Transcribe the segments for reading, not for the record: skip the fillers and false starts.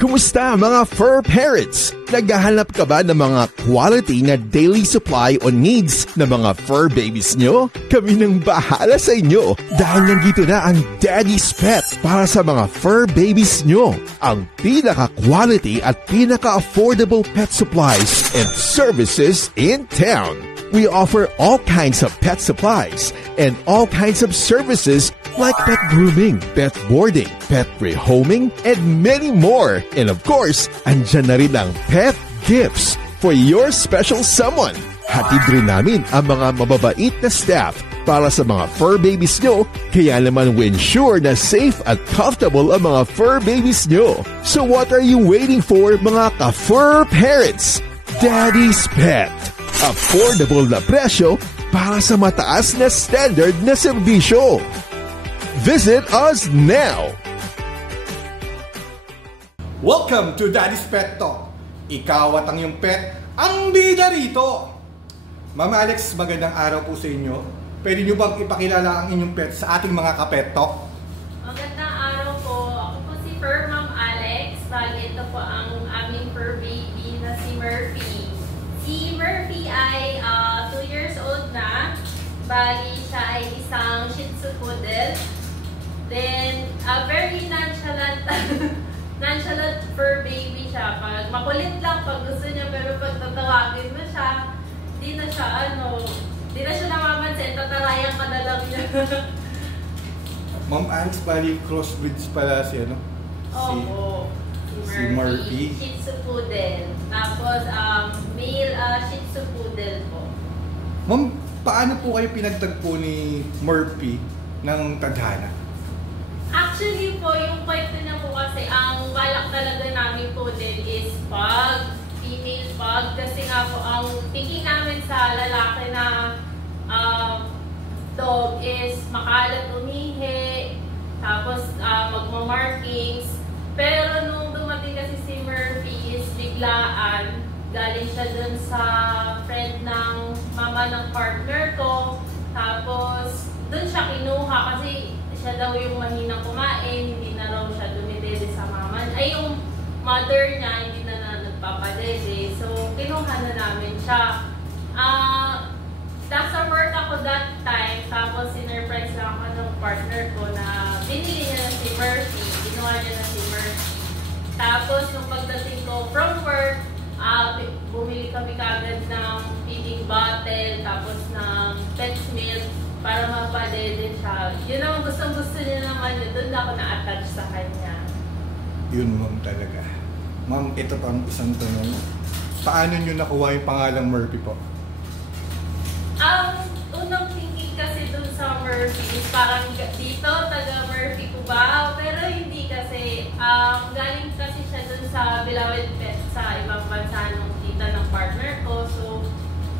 Kumusta mga fur parents? Naghahanap ka ba ng mga quality na daily supply o needs ng mga fur babies nyo? Kami nang bahala sa inyo dahil nandito na ang Daddy's Pet para sa mga fur babies nyo. Ang pinaka-quality at pinaka-affordable pet supplies and services in town. We offer all kinds of pet supplies and all kinds of services like pet grooming, pet boarding, pet rehoming, and many more. And of course, andyan na rin ang pet gifts for your special someone. Hatid rin namin ang mga mababait na staff para sa mga fur babies nyo, kaya naman we ensure na safe at comfortable ang mga fur babies nyo. So what are you waiting for, mga ka-fur parents? Daddy's Pet. Affordable na presyo para sa mataas na standard na serbisyo. Visit us now! Welcome to Daddy's Pet Talk. Ikaw at ang iyong pet ang bida rito. Ma'am Alex, magandang araw po sa inyo. Pwede nyo bang ipakilala ang inyong pet sa ating mga ka-pet talk? Magandang araw po. Ako po si Fur Ma'am Alex. Bali, ito po ang aming fur baby na si Murphy. Si Murphy ay 2 years old na. Bali, siya ay isang Shih Tzu Poodle. Then, very nonchalant nonchalant fur baby siya. Pag makulit lang pag gusto niya, pero pag tatawagin mo siya, di na siya namamansin, tatarayan ka na lang niya. Ma'am Alex, bali crossbreeds pala si ano? Oo. Si Murphy. Shih Tzu Poodle. Tapos, male Shih Tzu Poodle po. Ma'am, paano po kayo pinagtagpo ni Murphy ng tadhana? Actually po, yung kwento niya po kasi, ang balak talaga namin po din is pug, female pug. Kasi nga po, ang thinking namin sa lalaki na dog is makalat umihi, tapos magmamarkings. Pero nung dumating kasi si Murphy is biglaan, galing siya dun sa friend ng mama ng partner ko. Tapos dun siya kinuha kasi siya daw yung mahinang kumain, hindi na raw siya dumidede sa mama. Ay, yung mother niya, hindi na nagpapadede. So, kinuha na namin siya. Nasa work ako that time, tapos sinurprise lang ako ng partner ko na binili niya na si Murphy. Kinuha niya na si Murphy. Tapos, nung pagdating ko from work, bumili kami kagad ng feeding bottle, tapos ng pet's milk, para mapadede siya. Yun ang gustong-gusto niya naman yun. Doon ako na-attach sa kanya. Yun, ma'am, talaga. Ma'am, ito pang isang tanong. Paano nyo nakuha yung pangalang Murphy po? Ang unang thinking kasi doon sa Murphy is parang dito, taga Murphy ko ba? Pero hindi kasi. Galing kasi siya doon sa Bilawid Pet sa ibang bansa ng tita ng partner ko. So,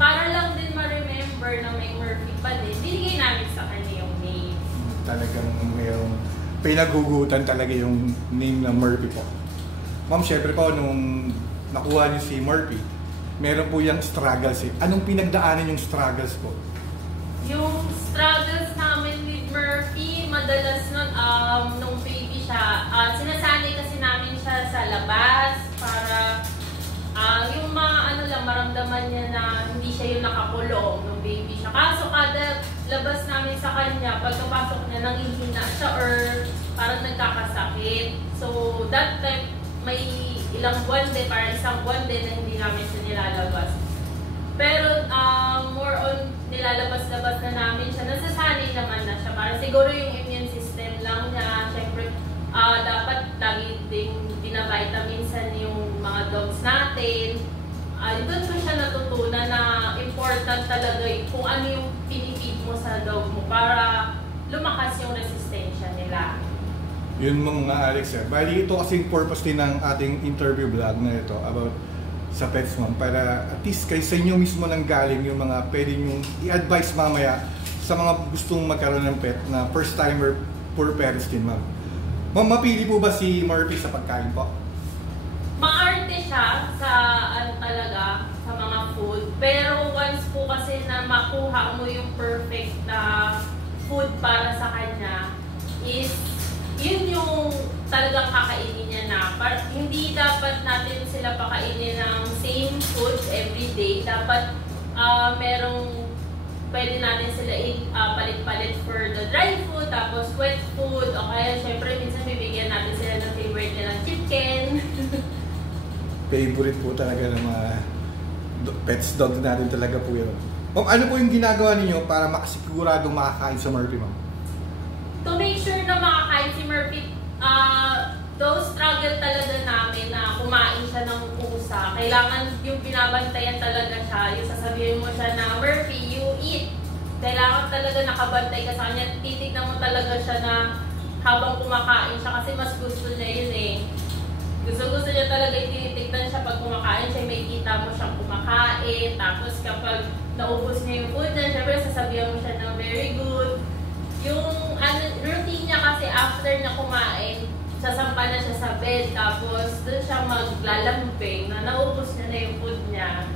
para lang din ma-remember na may Murphy pa din, binigay namin sa kanya yung name. Talagang mayroong pinagugutan talaga yung name ng Murphy po. Ma'am, syempre po, nung nakuha niyo si Murphy, meron po yung struggles eh. Anong pinagdaanan yung struggles po? Yung struggles namin with Murphy, madalas nun, nung baby siya, sinasanay kasi namin siya sa labas para yung maramdaman niya na hindi siya yung nakakulong nung baby siya. Kaso kada labas namin sa kanya, pagkapasok niya, nanghihina siya or parang nagkakasakit. So that time, may ilang buwan din, parang isang buwan din na hindi namin siya nilalabas. Pero more on nilalabas-labas na namin siya. Nasasanay naman na siya. Parang siguro yung immune system lang niya. Siyempre, dapat lagi ding binavitaminsan yung mga dogs natin. Doon ko siya natutunan na important talaga kung ano yung pinifeed mo sa dog mo para lumakas yung resistensya nila. Yun mga Alex. Bali, ito kasing purpose din ng ating interview vlog na ito about sa pets mom, para at least kayo sa inyo mismo nang galing yung mga pwede nyo i-advise mamaya sa mga gustong magkaroon ng pet na first timer for parents din, ma'am. Ma'am, mapili po ba si Murphy sa pagkain po? Maarte siya sa talaga sa mga food, pero once po kasi na makuha mo yung perfect na food para sa kanya is yun yung talagang kakainin niya na. Hindi dapat natin sila pakainin ng same food everyday. Dapat merong pwede natin sila palit-palit for the dry food, tapos wet food, o kaya syempre minsan bibigyan natin sila ng favorite nilang chicken. Favorite po talaga ng mga pets dog natin talaga po yun. Ma'am, ano po yung ginagawa ninyo para makasiguradong makakain sa Murphy, ma'am? To make sure na makakain si Murphy, those struggle talaga namin na kumain siya ng pusa. Kailangan yung binabantayan talaga siya. Yung sasabihin mo siya na, Murphy, you eat. Kailangan talaga nakabantay ka sa kanya. Titignan mo talaga siya na habang kumakain siya kasi mas gusto niya yun eh. Gusto niya talaga tinitignan siya pag kumakain siya. May kita mo siyang kumakain. Tapos kapag naubos niya yung food niya, syempre sasabihan mo siya na very good. Yung routine niya kasi after niya kumain, sasampa na siya sa bed, tapos doon siya maglalambing na naubos niya na yung food niya.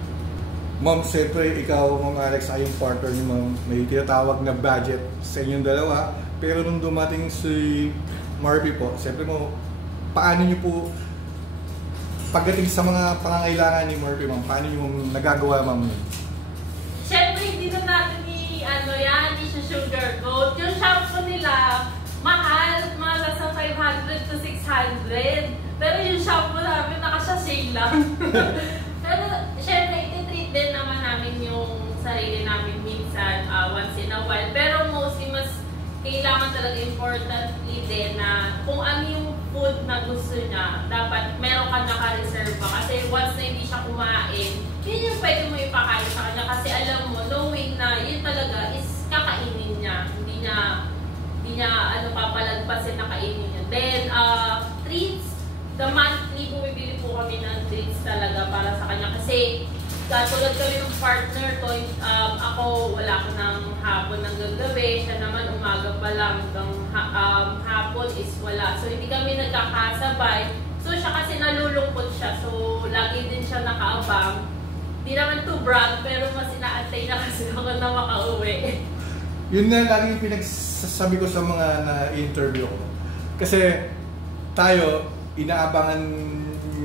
Ma'am, siyempre ikaw, Ma'am Alex, ay yung partner niyo, ma'am. May tinatawag na budget sa inyong dalawa. Pero nung dumating si Murphy po, siyempre mo, paano niyo po, pagdating sa mga pangangailangan ni Murphy, ma'am, paano niyo nagagawa, ma'am? Siyempre, hindi na natin i-sugarcoat. Yung shampoo nila, mahal, mga sa 500 to 600. Pero yung shampoo namin, naka-sachet lang. Pero, syempre, iti-treat din naman namin yung sarili namin minsan, once in a while. Pero mostly, mas kailangan talaga importantly din na kung ano yung food na gusto niya, dapat meron ka naka-reserve pa. Kasi once na hindi siya kumain, yun yung pwede mo ipakain sa kanya. Kasi alam mo, knowing na yun talaga is kakainin niya. Hindi niya papalagpasin na kainin niya. Then, treats, the monthly, bumibili po kami ng treats talaga para sa kanya. Kasi, tulad kami ng partner ko, ako wala ko ng hapon ng gabi, siya naman umaga pa lang hanggang hapon is wala. So, hindi kami nagkakasabay. So, siya kasi nalulungkot siya. So, lagi din siya nakaabang. Di naman to brag, pero mas inaantay na kasi ako na makauwi. Yun na lagi yung pinagsasabi ko sa mga na-interview ko. Kasi tayo, inaabangan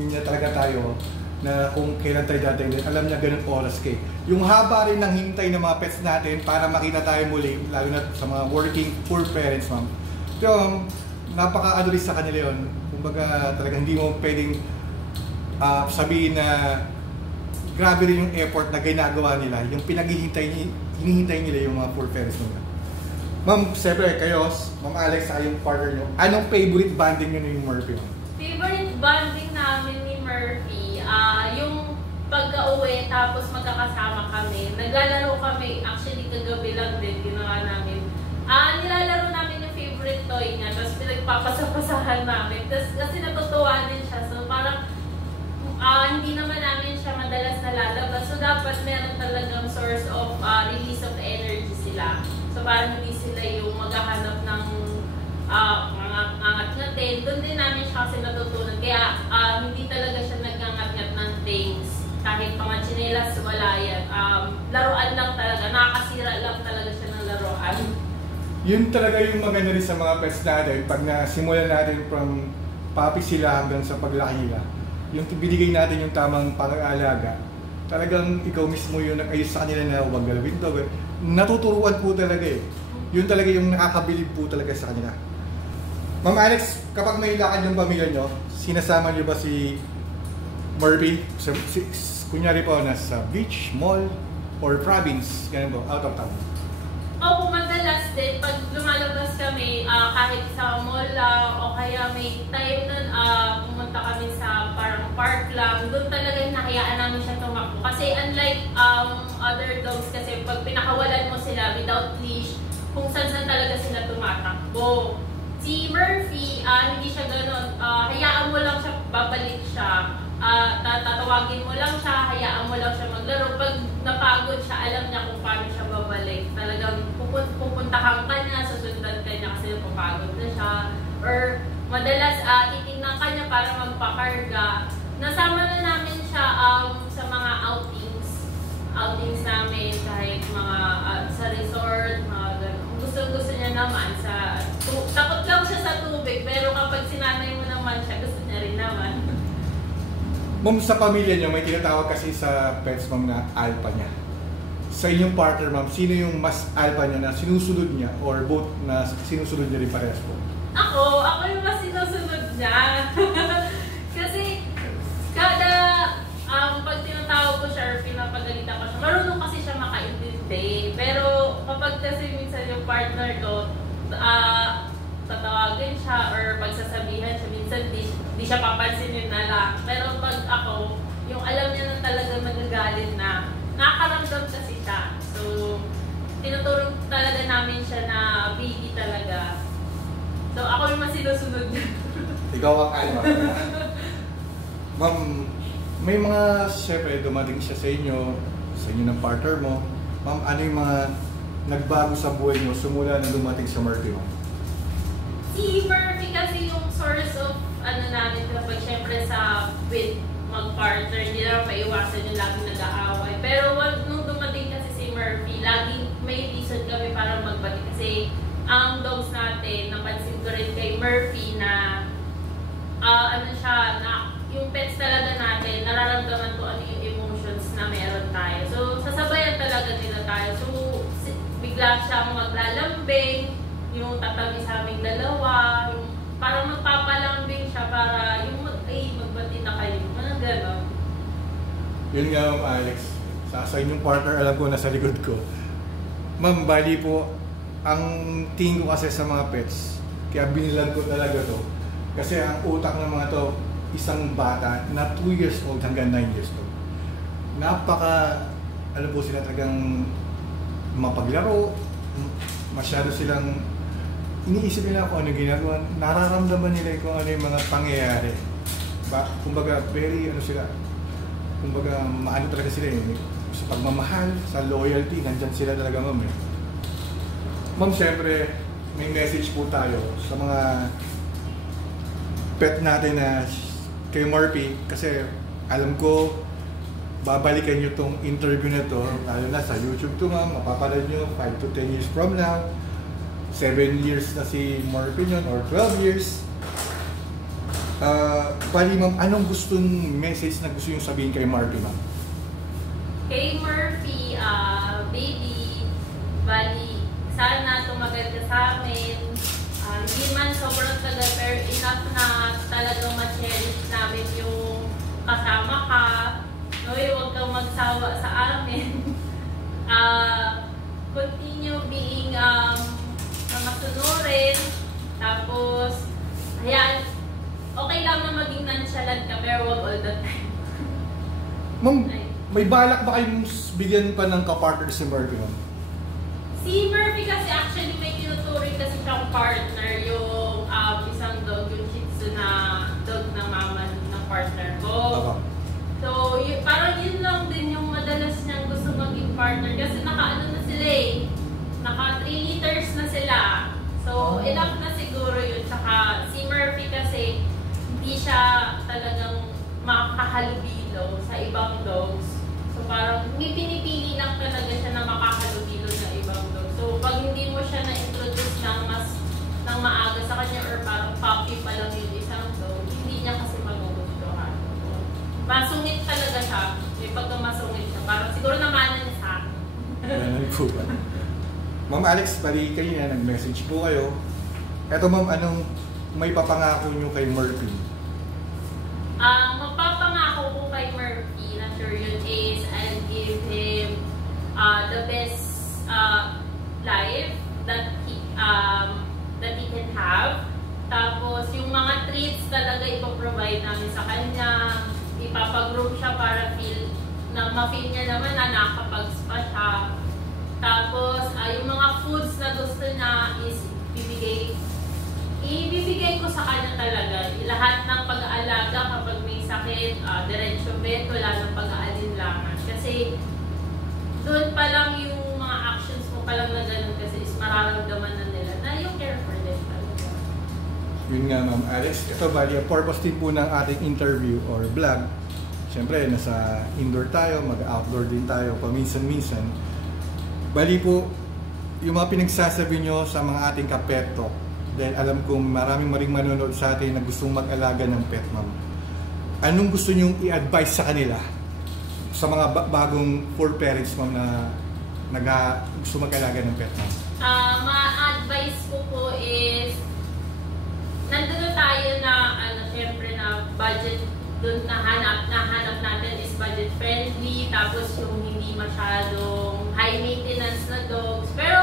niya talaga tayo na kung kailan tayo dadating. Alam niya ganun oras kay. Yung haba rin ng hintay ng mga pets natin para makita tayo muli, lalo na sa mga working poor parents, ma'am. Pero napaka-adolis sa kanila yun. Kumbaga talaga hindi mo pwedeng sabihin na grabe rin yung effort na ginagawa nila, yung hinihintay nila yung mga poor parents nila. Ma'am, siyempre kayo, Ma'am Alex, ay yung partner nyo. Anong favorite banding nyo ni Murphy? Favorite banding namin ni Murphy, yung pag-uwi tapos magkakasama kami. Naglalaro kami, actually kagabi lang din, ginawa namin. Nilalaro namin yung favorite toy niya, tapos pinagpapasapasahan namin. Kasi natutuwa din siya, so parang hindi naman namin siya madalas nalalabas. So, dapat meron talagang source of release of energy sila. So, parang hindi sila yung maghahanap ng mga angat-ngatin. Doon din namin siya kasi natutunan. Kaya, hindi talaga siya nagngangat-ngat ng things. Kahit mga chinelas, wala yan. Laruan lang talaga. Nakakasira lang talaga siya ng laruan. Yun talaga yung maganda rin sa mga pets natin. Pag nasimulan natin from puppy sila hanggang sa paglaki nila, yung binigay natin yung tamang pang-aalaga, talagang ikaw mismo yung nag-ayos sa kanila na huwag galawin to. Natuturuan po talaga eh. Yun talaga yung nakakabilib po talaga sa kanila. Ma'am Alex, kapag may lakad yung pamilya nyo, sinasama nyo ba si Murphy? Kunyari po, nasa beach, mall, or province, ganun po, out of town? Opo, madalas din, pag lumalabas kami, kahit sa mall lang, o kaya may time nun, pumunta kami sa parang park lang, doon talaga hinahayaan namin siya tumakbo. Kasi unlike other dogs, kasi pag pinakawalan mo sila without leash, kung saan talaga sila tumatakbo. Si Murphy, hindi siya ganun, hayaan mo lang siya, babalik siya. Tatawagin mo lang siya, hayaan mo lang siya maglaro. Pag napagod siya, alam niya kung paano siya babalik. Talagang pupuntahan ka niya, susundan ka niya kasi napapagod na siya. Or madalas titignan ka niya para magpakarga. Nasama na namin siya sa mga outings namin, kahit mga sa resort, mga ganun. Gusto niya naman sa takot lang siya sa tubig, pero kapag sinanay mo naman siya, gusto niya rin naman. Ma'am, sa pamilya niyo, may tinatawag kasi sa pets ma'am na alpha niya. Sa inyong partner ma'am, sino yung mas alpha niya na sinusunod niya or both na sinusunod niya rin parehas po? Ako yung mas sinusunod niya. Kasi kada pag tinatawag ko siya or pinapagalitan ko siya, marunong kasi siya makaintindi. Pero kapag kasi minsan yung partner ko, tatawagin siya or pagsasabihan siya, minsan di siya papansinin na lang. Pero pag ako, yung alam niya na talagang nagagalit na, nakakaramdam kasi siya. So, tinuturo talaga namin siya na baby talaga. So, ako yung mas sinusunod niya. Ikaw ang alpha. Ma'am, may mga, syempre, dumating siya sa inyo ng partner mo. Ma'am, ano yung mga nagbago sa buhay mo simula na dumating sa Murphy mo? Si Murphy kasi yung source of namin kapag syempre sa with mag-partner, hindi na maiwasan yung laging nag-aaway. Pero nung dumating kasi si Murphy, laging may reason kami para magbati kasi ang dogs natin, napansin ko rin kay Murphy na yung pets talaga natin, nararamdaman ko ano yung emotions na meron tayo. So, sasabayan talaga nila tayo. So, bigla siyang maglalambing, yung tatabi sa aming dalawa, yung parang magpapalambing siya para yung magbati na kayo. Anong gano'n? Yun nga, Ma'am Alex. Sa inyong partner, alam ko nasa likod ko. Ma'am, bali po, ang tingin ko kasi sa mga pets, kaya binilan ko talaga to. Kasi ang utak ng mga to, isang bata na 2 years old hanggang 9 years old. Alam po sila talagang mapaglaro, masyado silang iniisip nila kung ano ginagawa, nararamdaman nila kung ano yung mga pangyayari. Kumbaga, maano talaga sila sa pagmamahal, sa loyalty, nandyan sila talaga ma'am. Ma'am, syempre, may message po tayo sa mga pet natin na kay Murphy, kasi alam ko babalikan nyo tong interview na to, lalo na sa YouTube to ma'am, mapapanood nyo 5 to 10 years from now, 7 years na si Murphy yun, or 12 years. Bali ma'am, anong message na gusto nyo sabihin kay Murphy ma'am? Kay Murphy, baby, bali, sana tumagal ka sa amin. Hindi man sobrang tagal, pero enough na talagang ma-cherish namin yung kasama ka. No, huwag kang magsawa sa amin. Continue being mga sunurin. Tapos, ayan, okay lang na maging nonchalant ka, pero huwag all the time. Ma'am, may balak ba kayong bigyan pa ng kapartner si Murphy ma'am? Si Murphy kasi actually may tinuturing kasi siyang partner, yung isang dog, yung Shih Tzu na dog ng mama ng partner ko. So, parang yun lang din yung madalas niyang gusto maging partner kasi naka-ano na sila naka 3 liters na sila. So, enough na siguro yun. Tsaka si Murphy kasi hindi siya talagang makahalubilo sa ibang dogs. So, parang may pinipili lang talaga siya na makahalubilo sa ibang dogs. So, pag hindi mo siya na-introduce ng maaga sa kanya or parang puppy pa lang yung isang dog, hindi niya kasi magugustuhan. So, masungit talaga siya. May pagkamasungit siya. Parang siguro naman niya sa akin. Ganun po ba? Ma'am Alex, bali kayo na nag-message po kayo. Eto ma'am, anong may papangako nyo kay Murphy? Magpapangako ko kay Murphy na sure yun is I'll give him the best life that he can have. Tapos yung mga treats talaga ipoprovide namin sa kanya. Ipapag-group siya para ma-feel niya naman na nakapag-spa siya. Tapos yung mga foods na gusto niya is ibibigay ko sa kanya talaga. Lahat ng pag-aalaga kapag may sakit, diretsyo vet, wala ng pag-aalinlangan. Kasi doon pa lang yung mga actions mo pa lang na ganun kasi is mararamdaman na nila na you care for them talaga. Yun nga ma'am Alex, ito bali ang purpose din po ng ating interview or vlog. Siyempre, nasa indoor tayo, mag-outdoor din tayo, paminsan-minsan. Bali po, yung mga pinagsasabi nyo sa mga ating kapet talk, Then alam kong maraming manonood sa atin na gustong mag-alaga ng pet, ma'am. Anong gusto nyong i-advise sa kanila? Sa mga bagong fur parents, ma'am, na gusto mag-alaga ng pet, ma'am? Ma-advise ko po is nandun tayo na syempre na budget doon na hanap natin is budget friendly, tapos yung hindi masyadong high maintenance na dogs. Pero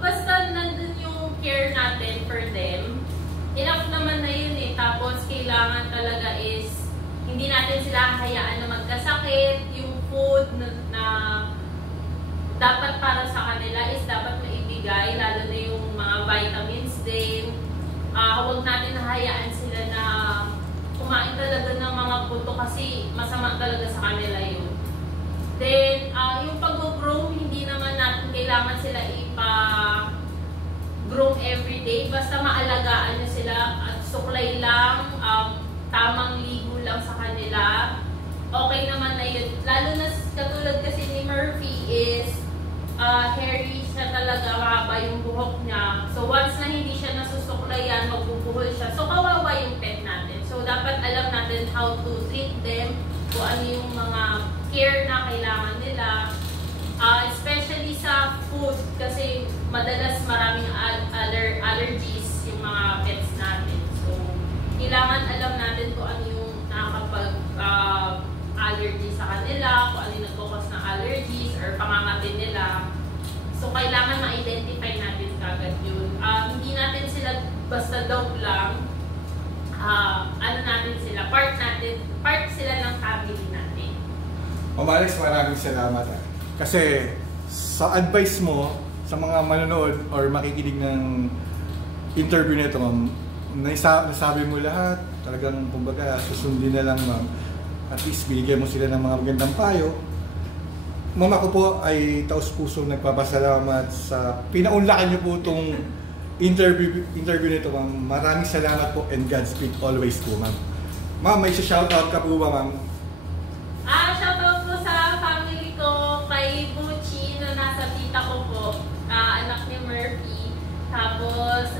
basta nandun yung care natin for them, enough naman na yun eh. Tapos kailangan talaga is hindi natin sila hayaan na magkasakit. Yung food na dapat para sa kanila is dapat maibigay, lalo na yung mga vitamins din. Huwag natin hayaan sila na kumain talaga ng mga buto kasi masama talaga sa kanila yun. Then, yung pag-groom, hindi naman natin kailangan sila ipa-groom everyday. Basta maalagaan nyo sila at suklay lang, tamang ligo lang sa kanila. Okay naman na yun. Lalo na katulad kasi ni Murphy is hairy siya talaga, mahaba yung buhok niya. So once na hindi siya nasusuklayan, magbubuhol siya. So kawawa yung pet natin. So dapat alam natin how to treat them, kung ano yung mga care na kailangan nila. Especially sa food, kasi madalas maraming allergies yung mga pets natin. So kailangan alam natin kung ano yung nakakapag-allergy sa kanila, kung ano yung nagkukos ng allergies or pangangati nila. So kailangan ma-identify natin kagad yun. Hindi natin sila basta dog lang. Ano natin sila, part sila ng family natin. Ma'am Alex, maraming salamat. Kasi sa advice mo sa mga manonood or makikinig ng interview nito, ma'am, nasabi mo lahat. Talagang kumbaga susundin na lang, ma'am. At least binigyan mo sila ng mga magandang payo. Ma'am, ako po ay taos-pusong nagpapasalamat sa pinaunlakan niyo po itong interview nito, ma'am. Maraming salamat po and Godspeed always po, ma'am. Ma'am, may shoutout ka po ba, ma'am? Shoutout po sa family ko, kay Buchi na nasa tita ko po, anak ni Murphy. Tapos,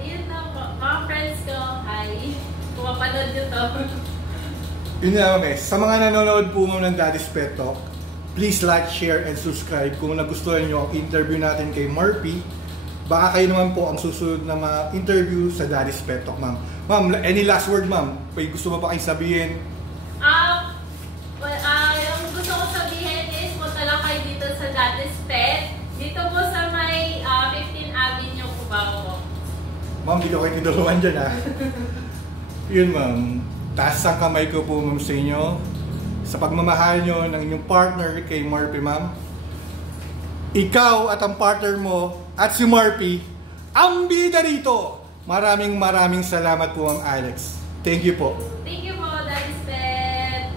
yun na po, mga friends ko, hi. Kung mapanood nyo to. Yun na, ma'am, sa mga nanonood po, ma'am, ng Daddy's Pet Talk, please like, share, and subscribe kung nagustuhan nyo ang interview natin kay Murphy. Baka kayo naman po ang susunod na ma-interview sa Daddy's Pet Talk, ma'am. Ma'am, any last word, ma'am? Gusto mo pa kayong sabihin? Yung gusto ko sabihin is, punta lang kayo dito sa Daddy's Pet. Dito po sa may 15 Avenue po ba po. Ma'am, dito kayo tinulungan dyan, ha? Yun, ma'am. Taas ang kamay ko po, ma'am, sa inyo. Sa pagmamahal nyo ng inyong partner kay Murphy, ma'am. Ikaw at ang partner mo at si Murphy, ang bida rito. Maraming salamat po, Ma'am Alex. Thank you po. Thank you po, Daddy's Pet.